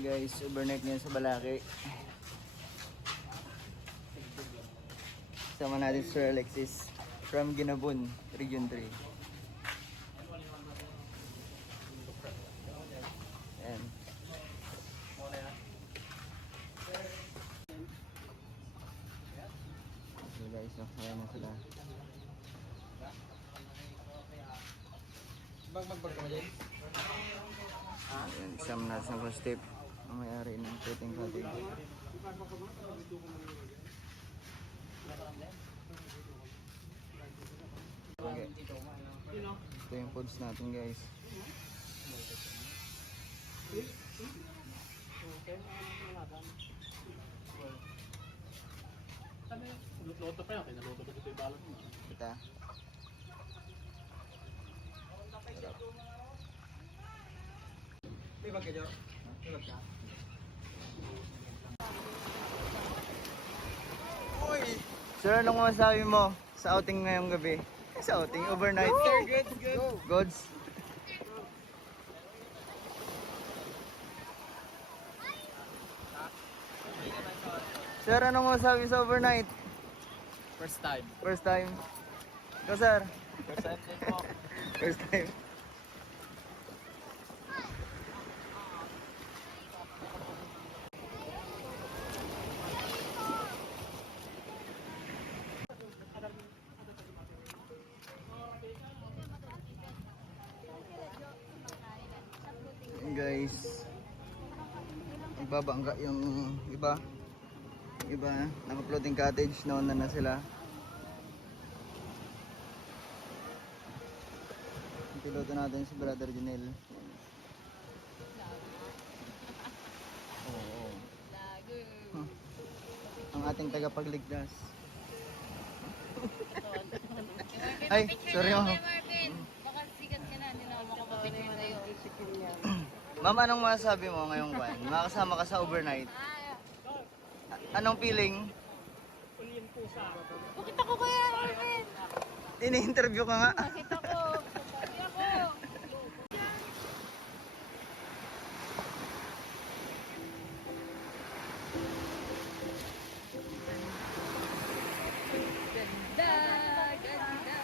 Guys, overnight ngayon sa Balaki. Sama natin Sir Alexis from Ginabon, Region 3. Ayan. So guys, ayan na sila. Magbag ka ba dyan? Ayan, siyam na sa step ang may-ari ng Puting Cottage. Okay. Ito yung foods natin guys. Luto pa yan, kinaluto ko dito yung balot mo. Kita. May bag ka dyan? May bag ka? Uy! Sir, anong masasabi mo sa outing ngayong gabi? Sa outing, overnight. Sir, good, good. Goods. Sir, anong masasabi sa overnight? First time. First time. Ikaw, sir? First time din po. First time. Ayan guys, nagbabangga yung iba. Yung iba, naka-floating cottage, nauna na sila. Yung piloto natin si Brother Janel. Oo. Huh. Ang ating tagapagligtas. Ay, sorry ma'am. Baka sikat ka na, hindi na ako makapapicture sa'yo. Ma'am, anong masasabi mo ngayong buwan? Makasama ka sa overnight. Anong feeling? Bakit ako kaya, Arvin? Ini-interview ka nga. Bakit ako? Bakit ako? Ganda, ganda.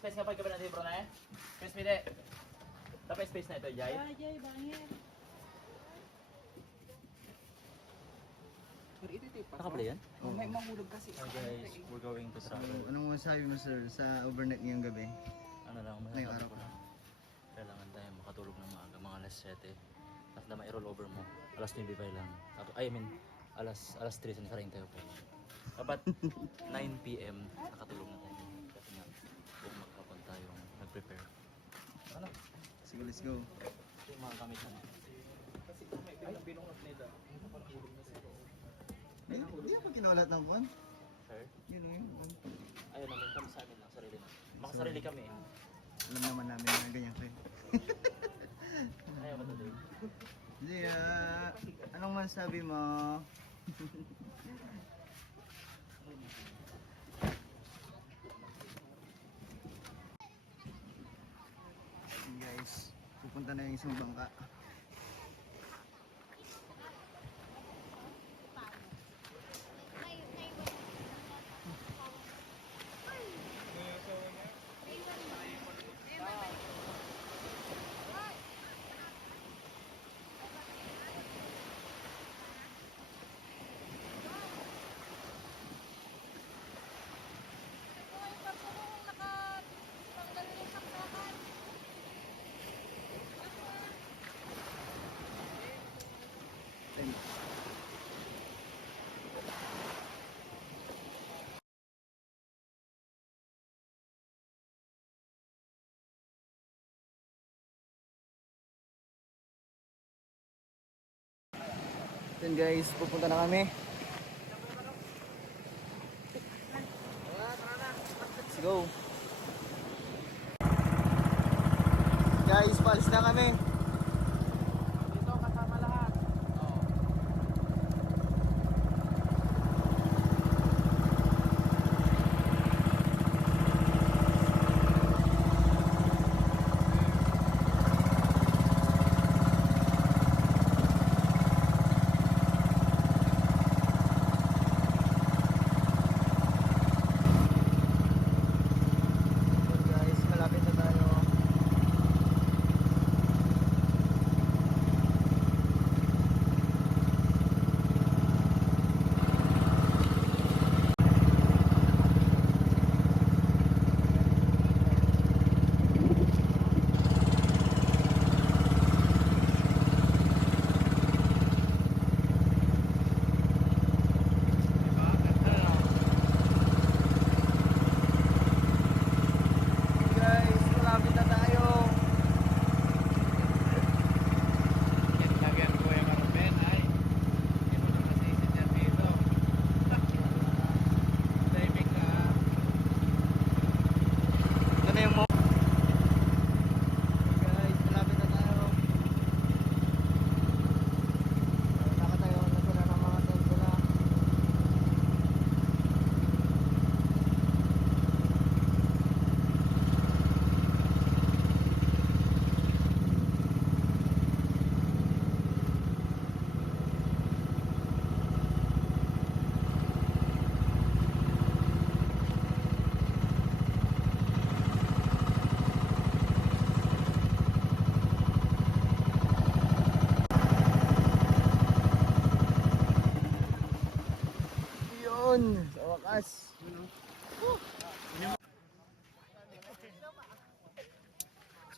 Space ka pa ka ba natin bro na eh? Space mi de. Tapos space na ito, Jai. Jay, bangir. Nakaplay yan? May mahulog kasi. Hi guys, we're going to travel. Anong masasabi mo sir sa overnight ngayong gabi? Ano lang, Ngayong masasabi araw ko lang. Kailangan tayo makatulog ng maaga, mga alas 7. Tapos na i-roll over mo. Alas 9 pa lang. Tapos, alas 3 sa nakarin tayo pa. Dapat 9 PM nakatulog na tayo. Kasi nga, kung magkapon tayong nag-prepare. Ano? Sige, let's go. Ito yung mga gamit na. Kasi kung may binungot nila, nakatulog na sila. Ay, hindi ako kinulat ng buwan. Sir? Yun o yun. Ayun naman kami sa amin lang, sarili na. Makasarili kami. Alam naman namin na ganyan ko eh. Ayaw ba ito, Dave? Zia, anong masasabi mo? Guys, pupunta na yung isang bangka. Then guys, pupunta na kami. Let's go. Guys, paalis na kami.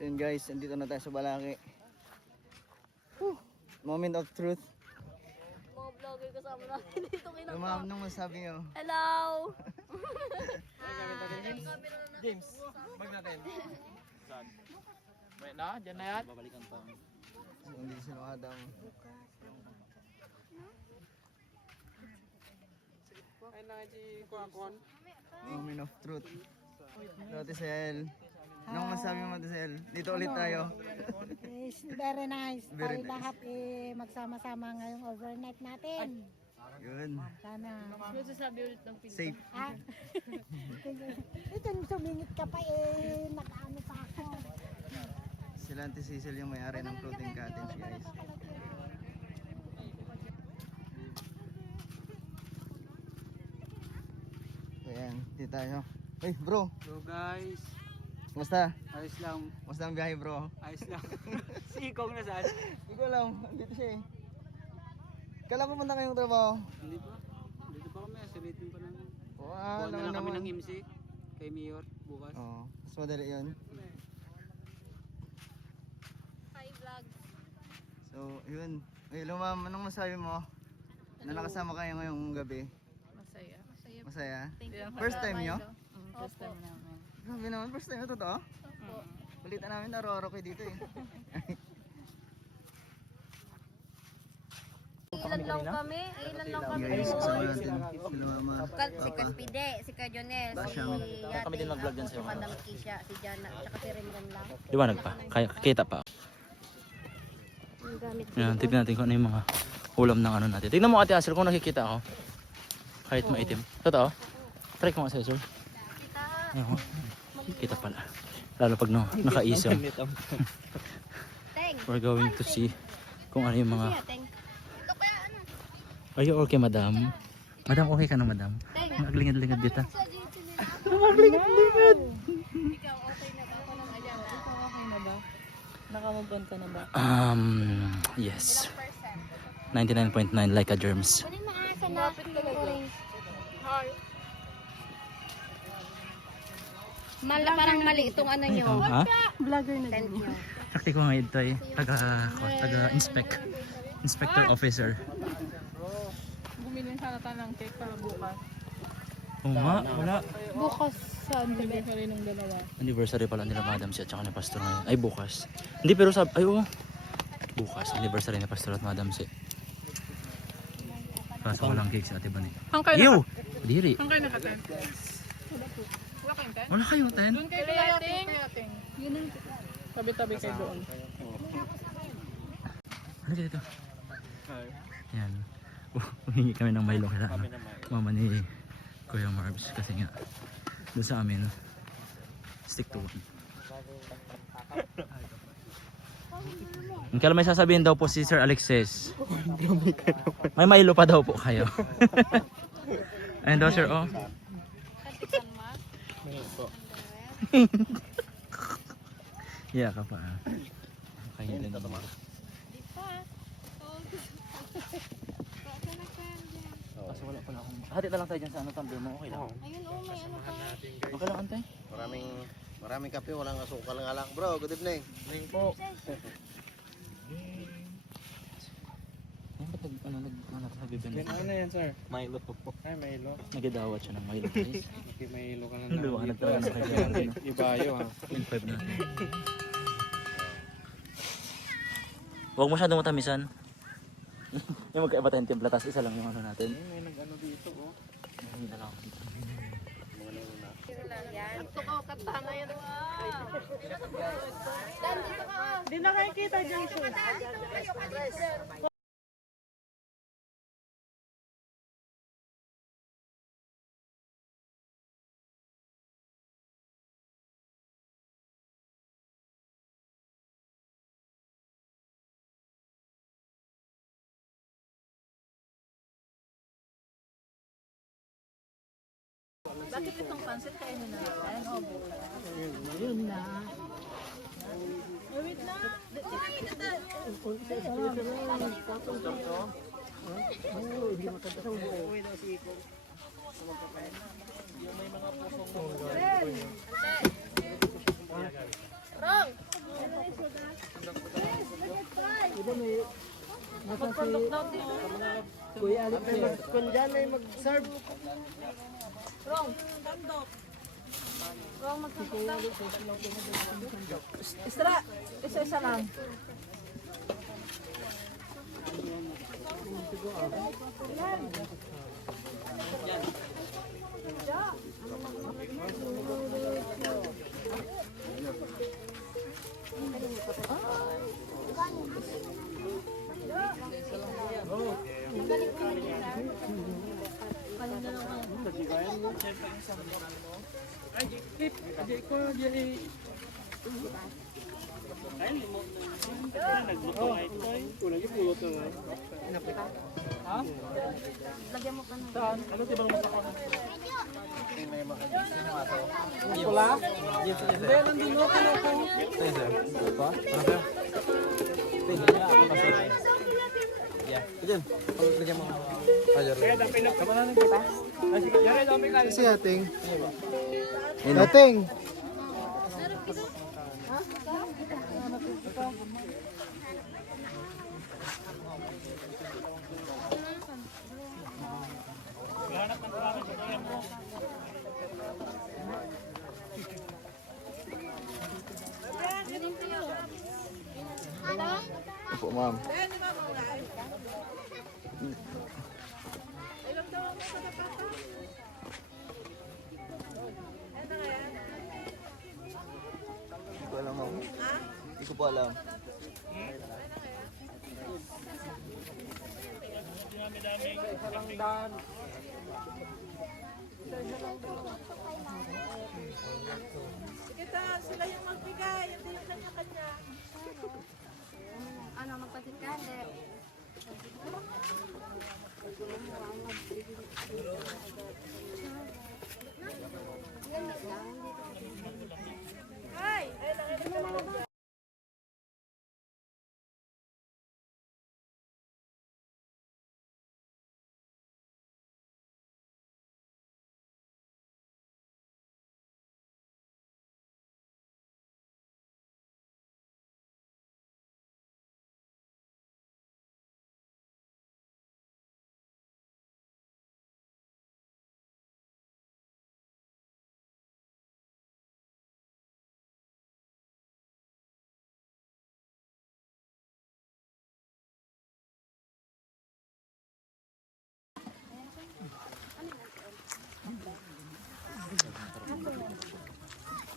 So yun guys, andito na tayo sa Balaki. Whew. Moment of truth. Mga vlogger kasama natin dito Yung ma'am, nung masabi nyo. Hello! James, bag natin. Saan? Wait na, dyan na yan. Babalikan pa. So andito si Adam. Ay na si Kuakon. Moment of truth. Ate Sel. Anong masabi mo, Ate Sel? Dito ulit tayo. It's very nice. Very Tayo nice. lahat magsama-sama ngayong overnight natin. Yun. Sana. Ano sasabi ulit ng pinto? Safe. Ah, ito sumingit ka pa nakaano pa ako. Sila Ate Cecil yung may-ari ng floating cottage guys. Ayan, dito tayo. Hey bro, So guys, kumusta? ayos lang, Kumusta ang biyahe bro? ayos lang. Si Ikong na saan? Hindi ko alam, andito siya eh. Kala ko punta kayong trabaho. Hindi pa. Dito pa kami, sulitin pa namin. Wow, Kuha na lang kami naman. ng MC kay Mayor bukas. Oo, mas madali yun. Hi vlog. So, yun. Hello ma'am, anong masabi mo? Na nakasama kayo ngayong gabi? Masaya. Masaya. Masaya? Thank you. First time nyo? First time namin. Grabe naman, first time ito to? Balitan namin naroro kayo dito eh. Ilan lang kami? Ilan lang kami? Guys, kasama natin sila mama. Si Kaspide, si Kajonel, si Yate, Kami din nag-vlog dyan sa'yo. si Madam Kisha, si Jana, tsaka si Remran lang. Liwanag pa. Kaya, kita pa. Ang gamit Yan, tignan natin kung ano yung mga ulam ng ano natin. Tignan mo Ate Asel kung nakikita ako. Kahit maitim. Totoo? Try ko nga sa'yo, sir. Ayun, kita pala. Lalo pag no, naka-isam. Teng, We're going to see kung ano yung mga... siya, Teng. Ito kaya ano? Are you okay, madam? Madam, okay ka na, madam? Teng. Naglingad-lingad kita. Ikaw okay na ba? Ako lang ayan. Ikaw okay na ba? Nakamove on ka na ba? Yes. 99.9 like a germs. Ano yung maasa na? Parang mali itong ano nyo. Ha? Vlogger na Tent nyo. Sakti ko nga ito eh. Taga-inspect. Inspector officer. Bumili sana tayo ng cake para bukas. Oo nga, wala. Bukas sa anniversary ng dalawa. Anniversary pala nila Madam si at saka ni Pastor ngayon. Ay, bukas. Hindi, pero sabi, ay oo. Bukas, anniversary ni Pastor at Madam si. Kaso walang cake sa Ate Bani. Ew! Diri. Ang kayo nakaten? Wala kayong ten? Wala kayo, ten? Doon kayo kayating. Yun ang tabi-tabi kayo doon. Ano ka dito? Yan. Humingi kami ng Milo kaya mama ni Kuya Marbs kasi nga doon sa amin stick to one. Ang kailan may sasabihin daw po si Sir Alexis. May Milo pa daw po kayo. Ayun daw sir, oh. Yeah, ka pa. Kaya din naman. Kasi wala pala akong... Hati na lang tayo dyan sa ano, tumbler mo. Okay lang. Ayun oh, may ano ka. Okay lang, antay. Maraming kape, walang asukal nga lang. Bro, good evening. Link po. Ayun, ba't nagbibenta? Ano yan sir? Milo po. Ay, Milo. Nagdawat siya ng Milo, guys. Okay, Milo ka na Ang liwanag talaga sa kanya. Ibayo ha. 0.5 natin. Huwag masyadong matamisan. Yung magkaiba tayong timpla, tapos isa lang yung ano natin. May nag-ano dito oh. Hindi na lang. Ito ka, katana yan. Di nakikita dyan siya. Bakit itong pansit kayo na natin? Yun na. Wait lang. Kuya, alip siya. Kung dyan ay mag-serve. Isra, isa-isa lang. Si ating. Ating. Opo, ma'am. Hindi ko alam, ma'am. Hindi ko po alam. Sila yung magbigay, hindi yung kanya-kanya. Ano, magpasit ka? Hindi.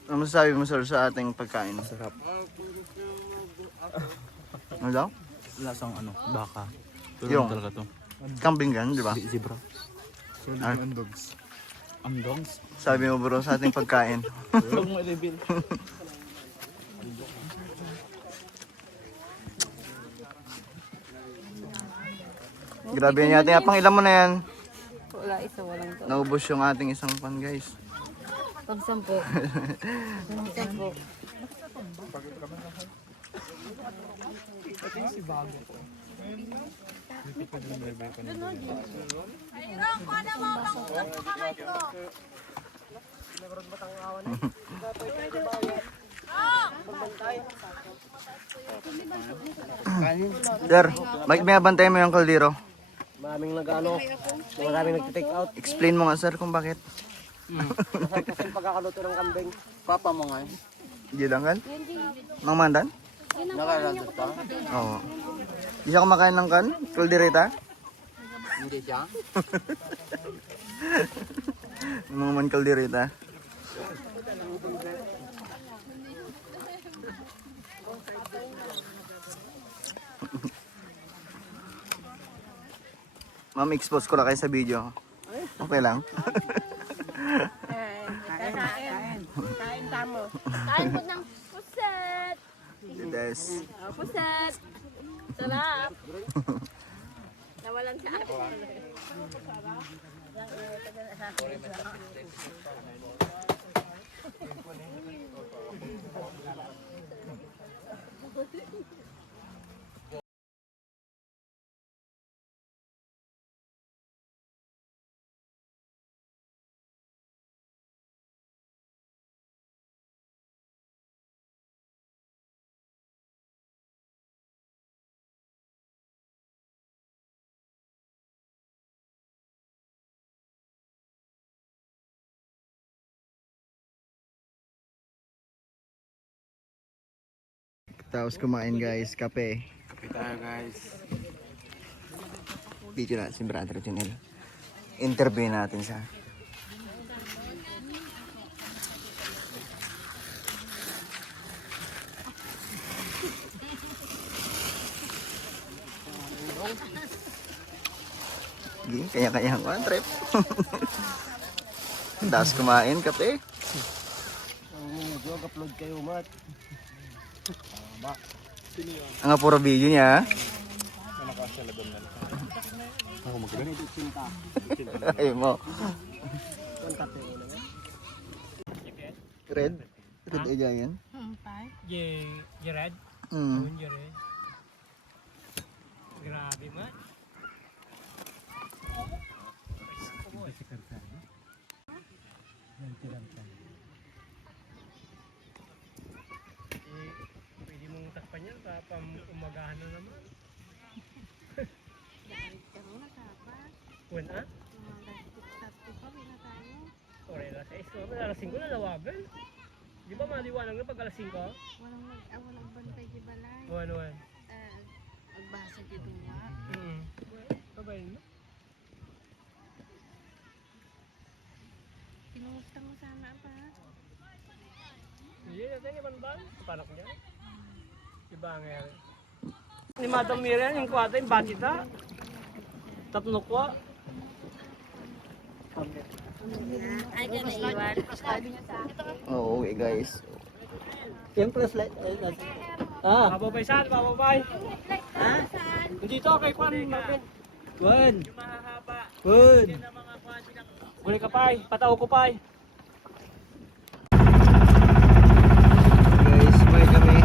Ano masasabi mo, sir, sa ating pagkain? Masarap. Ano daw? Lasang ano, baka. Yung. Talaga to. Kambing gan, di ba? Zebra. Ah, Amdongs. sabi mo, bro, sa ating pagkain. Huwag mo i-reveal. Grabe yan ating apang, ilan mo na yan? Wala, isa walang to. Naubos yung ating isang pan, guys. Pag-sampo. Pag-sampo. Sir, may abantayan mo yung kaldero. Maraming nag-ano, maraming nag-take out. Explain mo nga, sir, kung bakit. Masarap kasi yung pagkakaluto ng kambing. Papa mo nga. Gilangan? Mang Mandan? Nakaratot ka? Oo. Di siya kumakain ng kan? Kaldereta? Hindi siya. Mga man kaldereta. Ma'am, expose ko lang kayo sa video. Okay lang? Kain tamo. Kain po ng puset. Yes. Puset. Sarap. Nawalan ka. Pagkatapos kumain guys, kape. Kape tayo guys. Video natin si Brother Junel. Interview natin siya. Kanya-kanya one trip. Tapos kumain, kape. Upload kayo, mat. Ang puro video niya. Ay mo. Red? Red aja yan? Red? Hmm. Red. Grabe man. Pwede mong takpan yan para umagahan na naman. When ah? Ore, alas 6 ko. Alas 5 na lawagan. Di ba maliwanag na pag alas 5? Walang bantay di balay. Ano? Magbasa dito nga. Babay mo. Pinumusta mo sana pa. Hindi, natin iban ba? Panak niya. Iba ang ngayon. Ni Madam Miriam, yung kwata, yung batita. Tatlo ko. Ay, ka naiwan. Oo, okay guys. Yung flashlight. Bababay saan? Bababay. Ha? Dito kay Kwan. Kwan. Yung mahahaba. Kwan. Uli ka pay. Pataw ko pay. Guys, bye kami.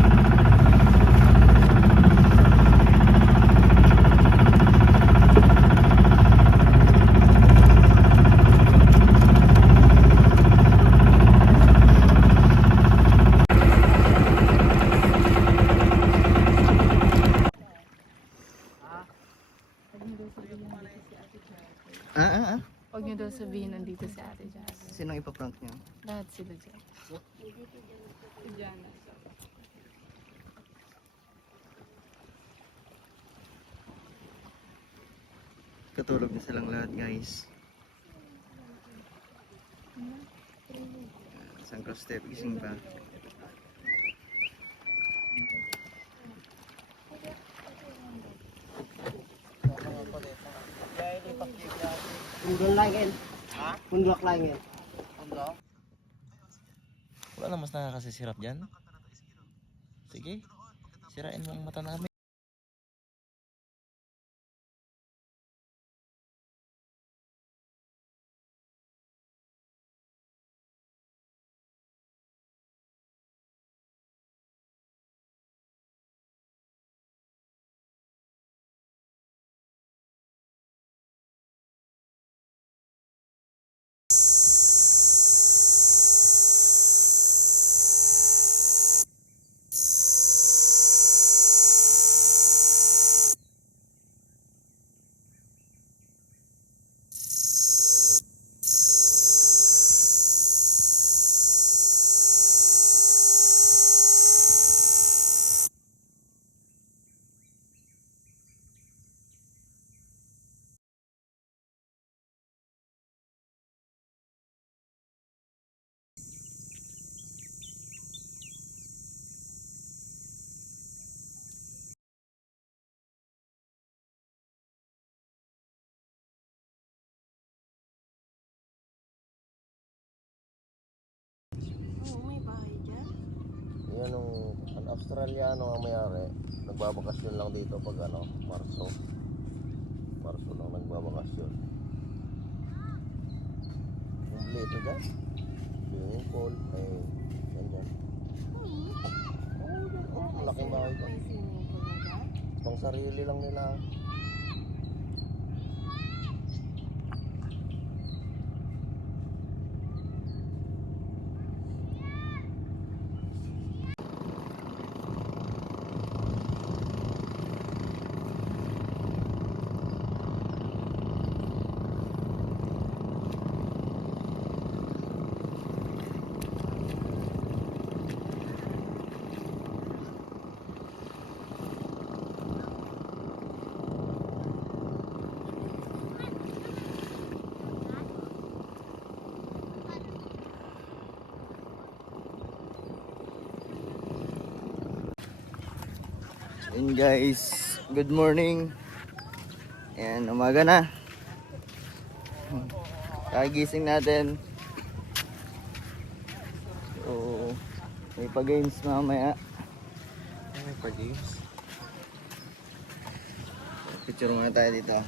Huwag niyo daw sabihin nandito si Ate Jana. Sinong ipaprank niyo? Lahat sila dyan. Katulog na silang lahat guys. Isang cross step, gising pa. Pundok langit. Ha? Pundok langit. Wala na mas nakakasisirap dyan. Sige, sirain mo ang mata namin. Yan ang Australiano ang mayari. Nagbabakasyon lang dito pag Marso. Marso lang nagbabakasyon. Kompleto dyan. Swimming pool. Yan dyan. Malaking bahay dyan. Pang sarili lang nila. Yun guys, good morning. Ayan, umaga na. Kagising natin. So, may pa-games mamaya. May pa-games. Picture muna tayo dito.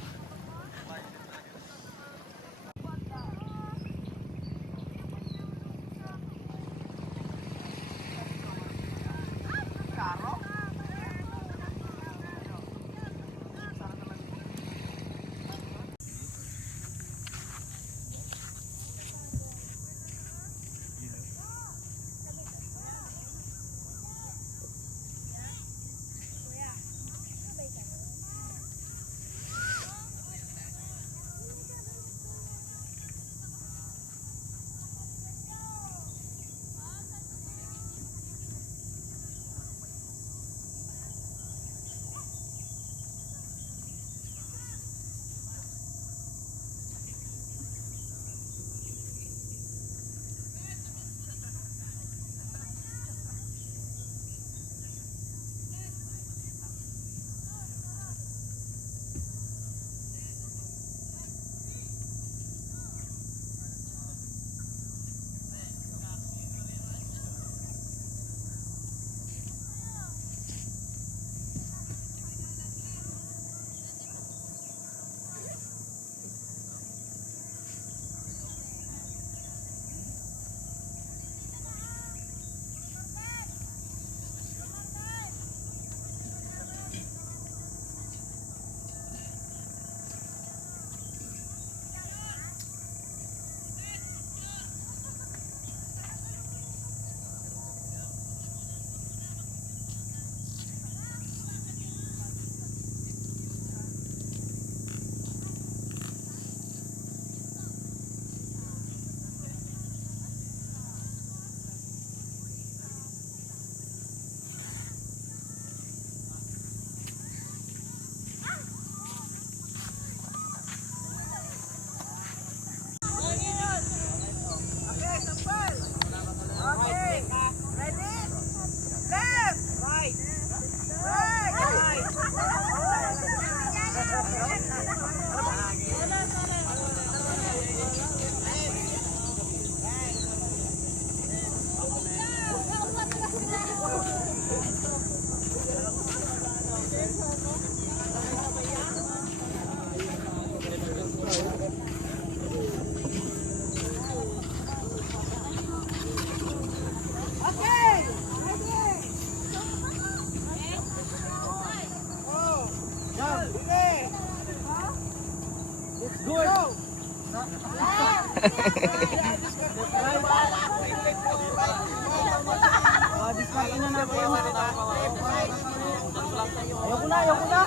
Ayoko na.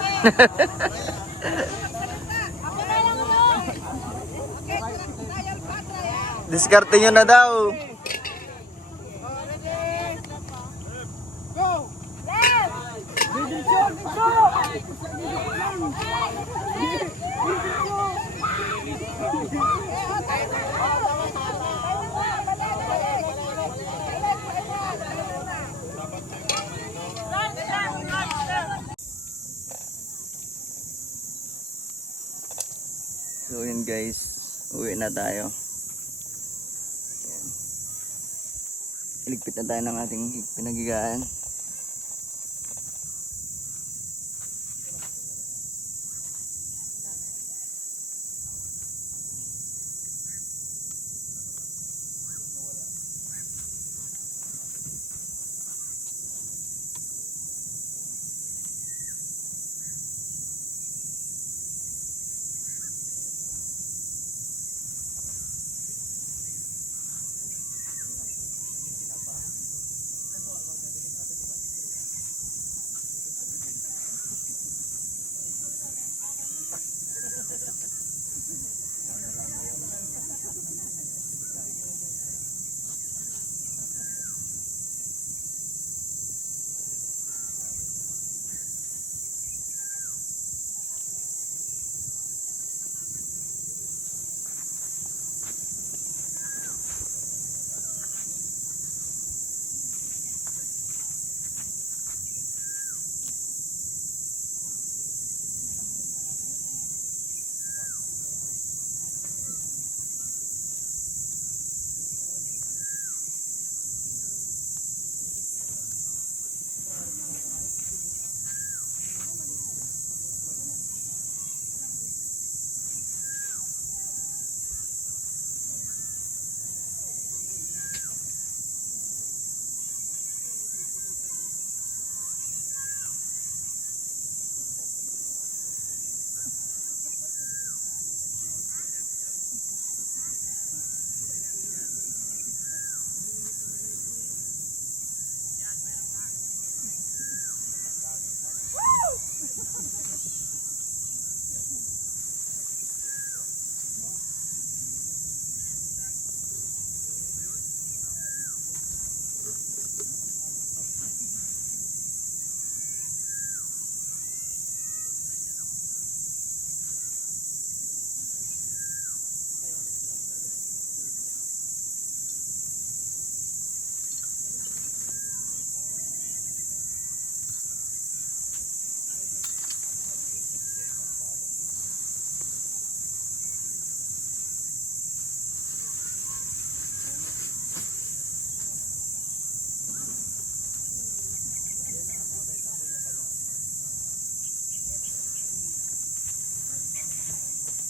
Diskarte nyo na daw. So yun guys, uwi na tayo. Ayan. Iligpit na tayo ng ating pinagigaan.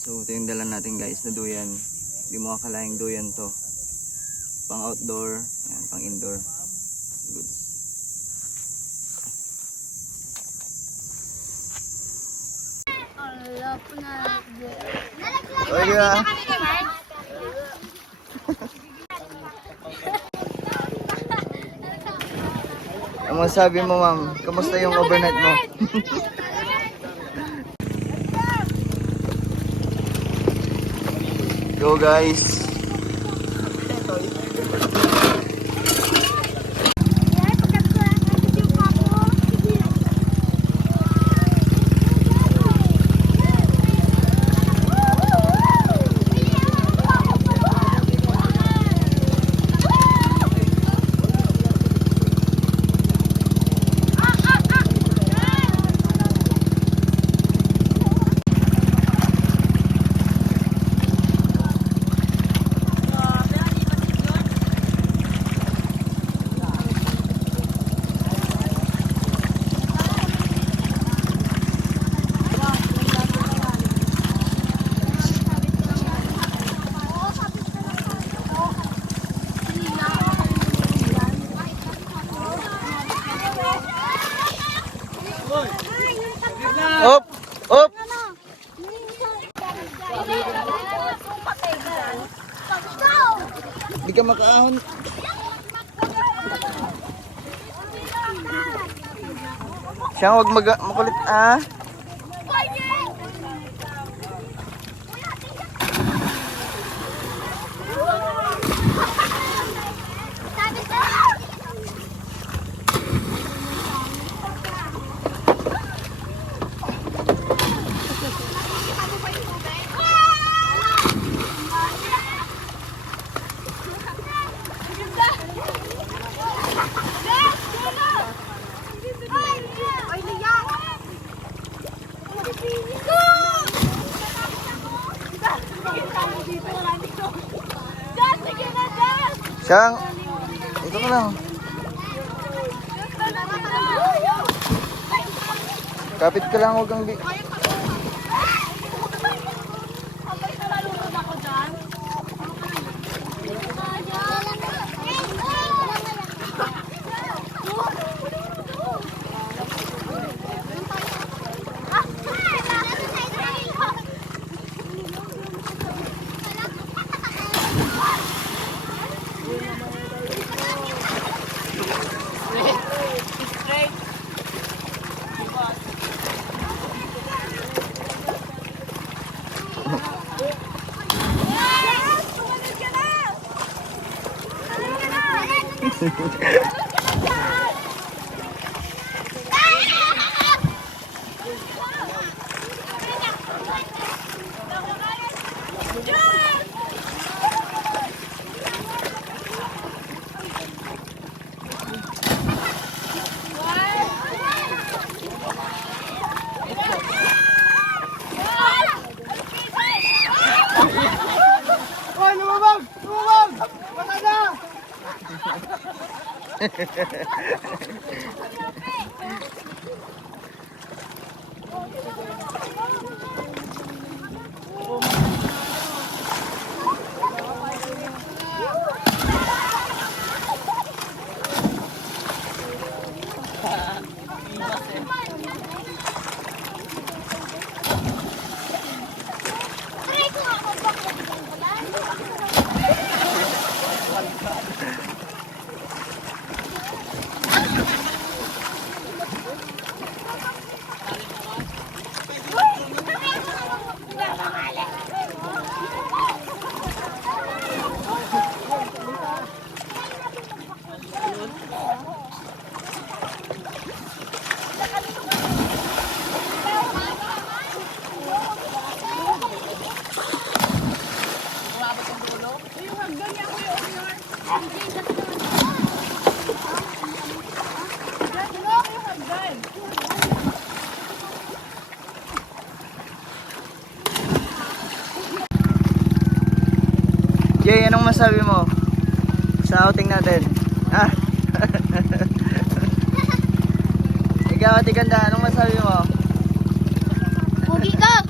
So ito yung dala natin guys na duyan. Hindi mo akalaing duyan to. Pang outdoor, ayan, pang indoor. Good. Oh yeah. Ang masabi mo ma'am, kamusta yung overnight mo? Go guys. Up! Up! Hindi ka makaahon. Siya wag makulit ah. Siyang, ito ka lang. Kapit ka lang, huwag kang Jay, anong masabi mo sa outing natin? Ah? Ikaw, Ate Ganda, anong masabi mo? Pugi ka!